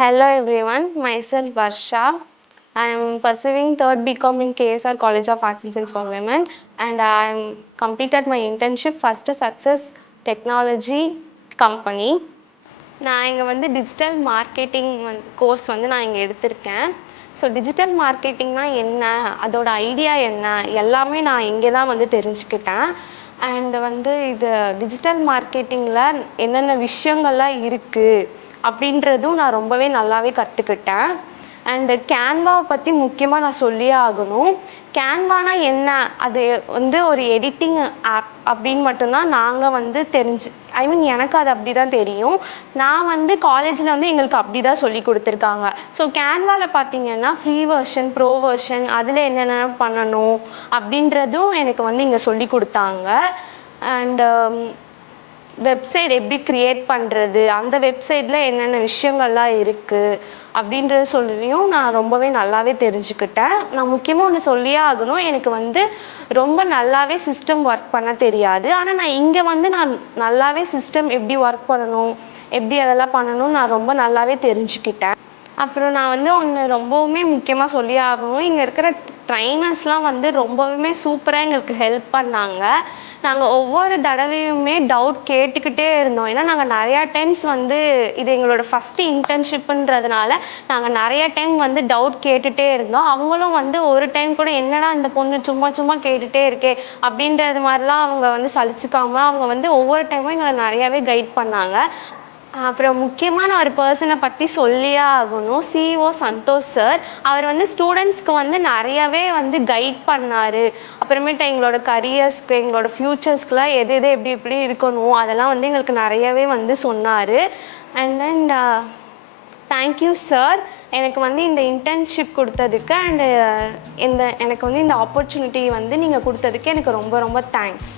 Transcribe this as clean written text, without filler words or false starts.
Hello everyone, myself Varsha. I am pursuing third BCom in KSR College of Arts and Science for Women, and I am completed my internship first success technology company. நான் இங்கே வந்து digital marketing course வந்து நான் இங்கே எடுத்திருக்கேன். So digital மார்க்கெட்டிங்னா என்ன, அதோட idea என்ன, எல்லாமே நான் இங்கே தான் வந்து தெரிஞ்சுக்கிட்டேன். அண்டு வந்து இது டிஜிட்டல் மார்க்கெட்டிங்கில் என்னென்ன விஷயங்கள்லாம் இருக்குது அப்படின்றதும் நான் ரொம்பவே நல்லாவே கற்றுக்கிட்டேன். அண்டு கேன்வாவை பற்றி முக்கியமாக நான் சொல்லியே ஆகணும். கேன்வானா என்ன, அது வந்து ஒரு எடிட்டிங் ஆப் அப்படின்னு மட்டும்தான் நாங்கள் வந்து எனக்கு அது அப்படி தான் தெரியும். நான் வந்து காலேஜில் வந்து எங்களுக்கு அப்படி தான் சொல்லி கொடுத்துருக்காங்க. ஸோ கேன்வாவில் பார்த்தீங்கன்னா ஃப்ரீ வெர்ஷன், ப்ரோ வெர்ஷன், அதில் என்னென்ன பண்ணணும் அப்படின்றதும் எனக்கு வந்து இங்கே சொல்லி கொடுத்தாங்க. அண்டு வெப்சைட் எப்படி க்ரியேட் பண்ணுறது, அந்த வெப்சைட்டில் என்னென்ன விஷயங்கள்லாம் இருக்குது அப்படின்றது சொல்லியும் நான் ரொம்பவே நல்லாவே தெரிஞ்சுக்கிட்டேன். நான் முக்கியமாக ஒன்று சொல்லியே ஆகணும், எனக்கு வந்து ரொம்ப நல்லாவே சிஸ்டம் ஒர்க் பண்ண தெரியாது. ஆனால் நான் இங்கே வந்து நான் நல்லாவே சிஸ்டம் எப்படி ஒர்க் பண்ணணும், எப்படி அதெல்லாம் பண்ணணும்னு நான் ரொம்ப நல்லாவே தெரிஞ்சுக்கிட்டேன். அப்புறம் நான் வந்து ஒன்று ரொம்பவுமே முக்கியமாக சொல்லியே ஆகணும், இங்கே இருக்கிற ட்ரைனர்ஸ்லாம் வந்து ரொம்பவுமே சூப்பராக எங்களுக்கு ஹெல்ப் பண்ணாங்க. நாங்கள் ஒவ்வொரு தடவையுமே டவுட் கேட்டுக்கிட்டே இருந்தோம். ஏன்னா நாங்கள் நிறையா டைம்ஸ் வந்து இது எங்களோட ஃபஸ்ட்டு இன்டர்ன்ஷிப்புன்றதுனால நாங்கள் நிறைய டைம் வந்து டவுட் கேட்டுகிட்டே இருந்தோம். அவங்களும் வந்து ஒரு டைம் கூட என்னடா இந்த பொண்ணு சும்மா சும்மா கேட்டுகிட்டே இருக்கே அப்படின்றது மாதிரிலாம் அவங்க வந்து சலிச்சுக்காமல் அவங்க வந்து ஒவ்வொரு டைமும் எங்களை நிறையாவே கைட் பண்ணாங்க. அப்புறம் முக்கியமான ஒரு பர்சனை பற்றி சொல்லியே ஆகணும், சிஇஓ சந்தோஷ் சார். அவர் வந்து ஸ்டூடெண்ட்ஸ்க்கு வந்து நிறையாவே வந்து கைட் பண்ணார். அப்புறமேட்டு எங்களோட கரியர்ஸ்க்கு, எங்களோட ஃப்யூச்சர்ஸ்க்குலாம் எது எது எப்படி எப்படி இருக்கணும் அதெல்லாம் வந்து எங்களுக்கு நிறையவே வந்து சொன்னார். அண்ட் தென் தேங்க்யூ சார், எனக்கு வந்து இந்த இன்டர்ன்ஷிப் கொடுத்ததுக்கு அண்டு எனக்கு வந்து இந்த ஆப்பர்ச்சுனிட்டி வந்து நீங்கள் கொடுத்ததுக்கு எனக்கு ரொம்ப ரொம்ப தேங்க்ஸ்.